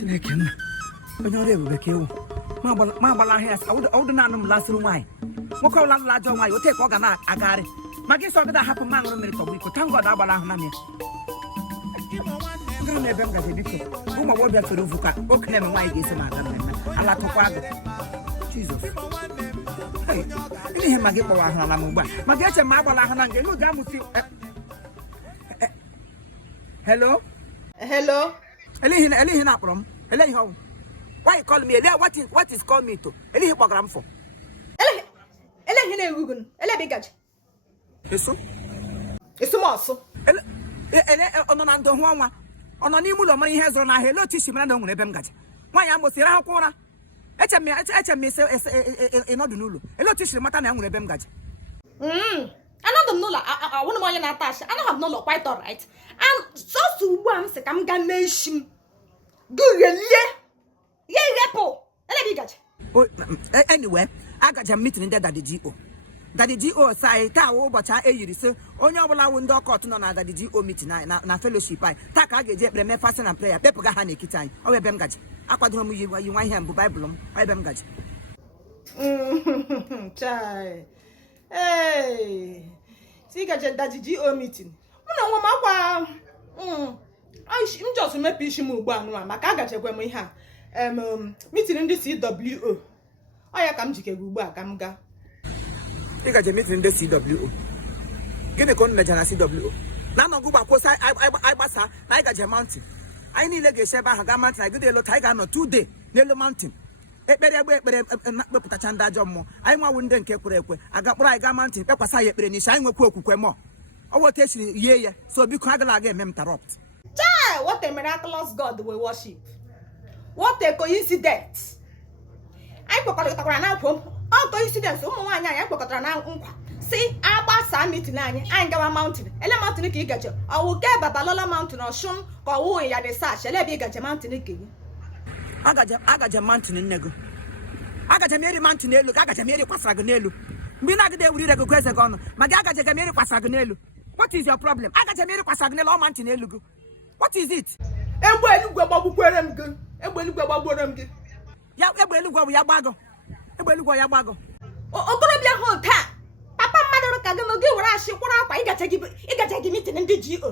Chineke onye ọrụ ebube ka ewu ma agbala ahịa ọdụ na anụ m lasịrị nwaanyị nwoke ọbụla lụrụ ajọ nwaanyị ote ka ọ ga na-agagharị maka isi ọgịda hapụ mma ṅụrụ mmiri tọgbụ iko tangod agbala ahụ na m ya gara m ebe m gaje biko ụmụ agbọghọbịa fere ofu ka okenye eme nwaanyị ga-esi m aga mmemme ala tụkwa agụ Jizọs ihe ma gị kpọwa ahụ na m ugbu a maka eche ma agbala ahụ na nga elu ga-amụsị hello Elihi na-akpọrọ m Elihi ọnwụ why you call me what is call me to Elihi kpọgara m for Elihi na-ewugun elebi gaji eso mọsụ ọnọ na ndụ hụ ọnwa ọ nọ n'ime ụlọ mara ihe zụrụ n'ahịa ele otu isi mara na o nwere ebe m gaji nwaanyị amụsịrị akwụkwọ ụra eche m ise ịnọdụ n'ụlọ ele otu isiri mata na ya nwere ebe m gaji anọdụ m n'ụlọ awụnụ m onye na-ata achị anọghị m n'ụlọ quite alright sọsọ ugbu a m sị ka m gaa n'eshi m gụghelie ya ihepụ elebi gaji anyway agaja m meeting ndị Daddy G.O. sa anyị taa ụbọchị a eyiri sị onye ọbụla wụ ndị ọkọt nọ na Daddy G.O. meeting na fellowship anyị taa ka a ga-eji ekpere mee fasting and prayer kpepụga ha n'ekiti anyị ọ ebe m gaji akwadoro m yi nwa ihe mbụ baịbụl m ọ ebe m gaji si gaje Daddy G.O. meeting mụ na nwa m akwa m jọsụ mepe isi m ugbu a nụwa maka agachekwa m ihe a meeting ndị CWO ọ ya ka m jikere ugbu a ka m gaa ị gaje meeting ndị CWO gịnị ka unu mejara CWO na anọgụ gbakwosa anyị gbasa na anyị gaje mountain anyị niile ga-esi ebe ahụ gaa mountain anyị gide lota anyị ga-anọ 2 days n'elu mountain ekpere kpepụtacha ndị ajọ mmụọ anyị nwawu ndị nke kwere ekwe agakpụrụ anyị gaa mountain kpekwasa anyị ekpere n'isi anyị nwekwa okwukwe mmụọ ọ otu esiri yie ya so biko agala aga eme m interrupt what a miraculous God we worship what a coincidence anyị kpọkọtara na akwụkwọ ọ coincidence ụmụ nwaanyị anyị kpọkọtara na nkwa si agbasa meeting anyị gawa mountain ele mountain ka ị gaje ọwụ ke Babalola mountain Ọshụn ka ọwụ ya dị search ele ebe ị gaje mountain ka gị agaje mountain nne gị agaje m eri mountain elu ka agaje m eri kwasara gị n'elu mgbe ị na-agide ewuri ire gị eze gị ọnụ ma gị agaje ga m eri kwasara gị n'elu what is your problem agaje m eri kwasara gị n'elu ọ mountain elu gị what is it egbe eluigwe gbagbukwere m gị egbe eluigwe gbagbuoro m gị ya egbe eluigwe bụ ya gbago egbe eluigwe ya gbago okorobịa hụ taa papa mmadụ ka gị na gị were ashị kwara akwa ịgaje gị meeting ndị GO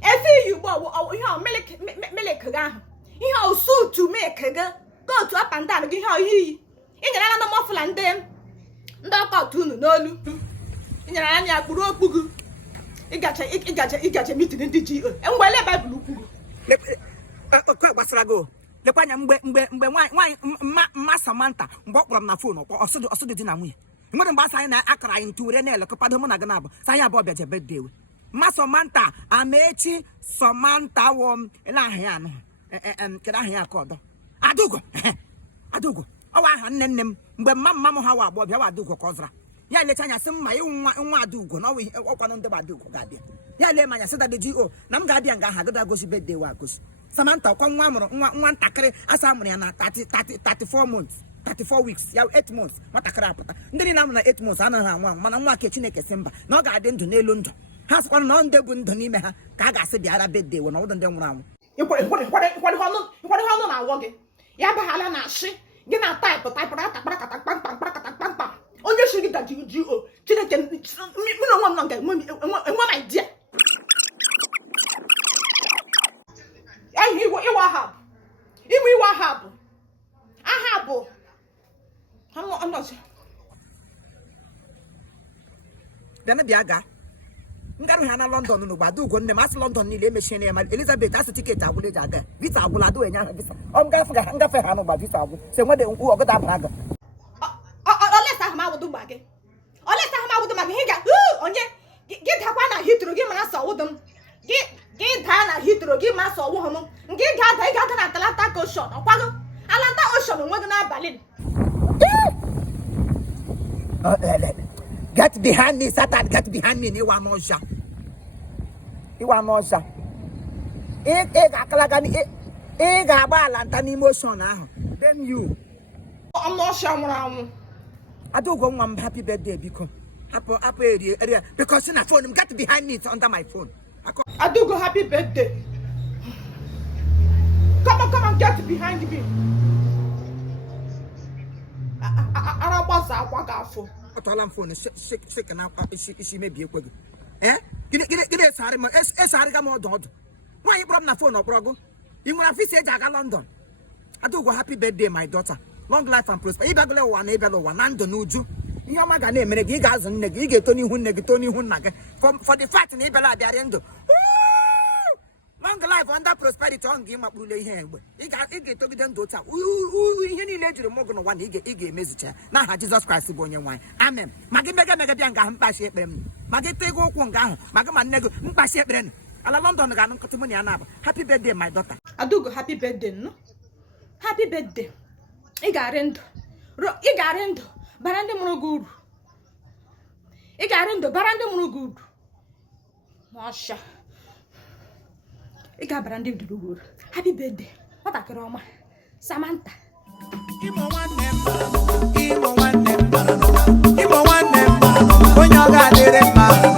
efe iyi ugbo ihe milik gị ahụ ihe osutu mek gị kootu up and down gị ihe oyiyi inyerela na mọfụla ndị ọkọtụ unu n'olu inyerela na ya kpụrụ okpu gị ịgaje meeting ndị GO mgbele baịbụl ukwu gị gbasara gị lekwa anya mgbe nwaanyị mma Samantha mgbe ọ kpọrọ m na fon ọsụdụ di na nwunye nwere mgbe asa anyị na-akara anyị ntu were na-elekọpado mụ na gị na-abụ sa anyị abụọ bịaje birthday we mma Samantha Amaechi Samantha wom ele aha ya anụ kedu aha ya ka ọdọ Adaugo ọwa aha nne m mgbe mma m ha wa abụọ bịa wa Adaugo ka ọ zara ya lecha anya sị mma ịwụ nwa Adaugo na ọkwanụ ndị bụ Adaugo ga-abịa ya lee m anya sị Daddy G.O. na m ga-abịa nga aha gịda gosi birthday wa gosi Samantha ọkwa nwa mụrụ nwa ntakịrị asa mụrụ ya na 34 months 34 weeks ya 8 months nwatakịrị apụta ndị niile amụrụ na 8 months anaghị anwa mana nwa ke Chineke si mba na ọ ga-adị ndụ n'elu ndụ ha sịkwana na ndị bụ ndụ n'ime ha ka a ga-asị bịara birthday na ọdụ ndị nwụrụ anwụ ịkwado ọnụ na-awọ gị ya baghala na ashị gị na taịpụrụ atakparakata kpamkpam onye shi gị Daddy G.O. Chineke mụ na onwe m nọ nga enwe m idea iwe ahabụ bịa gaa ngarụ ha na London n'ugbo Adaugo nne m asị London niile emechiena ya ma Elizabeth asị tiketi agwụla eji aga visa agwụla Adaugo enye ha visa ngafe ha n'ụgba visa agwụ se nwede nkwụ ọgụda abara gị olesa ahụ mawụdụ mgba gị onye gị dakwa na hitro gị mara sọ wụdụ m gị daa na hitro gị ma sọ wụhụ m nke ị ga-ada na Atlanta Ocean ọkwago Atlanta Ocean onweghị n'abalị get behind me Satan get behind me ịwa n'ọsha ị ga-akalaga ị ga-agba Atlanta n'ime ocean ahụ then you ọnụọsha nwụrụ anwụ Adaugo nwa m happy birthday biko hapụ area because na phone m get behind me it's under my phone Adaugo happy birthday Come on, get behind me. Arabaza wagafo. Otolam phone shake na isi mebie kwego. Gide sare mo sare ga mo do. Why you na phone obrogo? You go afisi eja ga London. Adugo happy birthday my daughter. Long life and prosper. Ibagole wa na ibelo wa na ndo n'uju. Ihe ọma ga na-emere gị ga azụ nne gị ị ga-eto n'ihu nne gị to n'ihu nna gị for the fact na ibela abịarị ndụ. Long life under prosperity on gị makpurule ihe egbe. Ị ga-etogide ndụ taa. Ihe niile ejiri mụgụ n'ụwa na ị ga-emezucha n'aha Jizọs Kraịst bụ onye nwanyị. Amen. Ma gị mega bịa nga ahụ mkpachi ekpere m. Ma gị tee gị ụkwụ nga ahụ ma gị ma nne gị mkpachi ekpere m. Ala London ga-anụ nkọtụ mụ na ya na-aba. Happy birthday my daughter. Adugo happy birthday no. Happy birthday. Ị ga-arị ndụ. Bara ndị mụrụ gị uru. Ị ga-arị ndụ bara ndị mụrụ gị uru. Masha. Ị ga-abara ndị mụrụ gị uru. Happy birthday. Nwatakịrị ọma. Samantha. Imo nwanne m. Onye ọ ga-adịrị mma.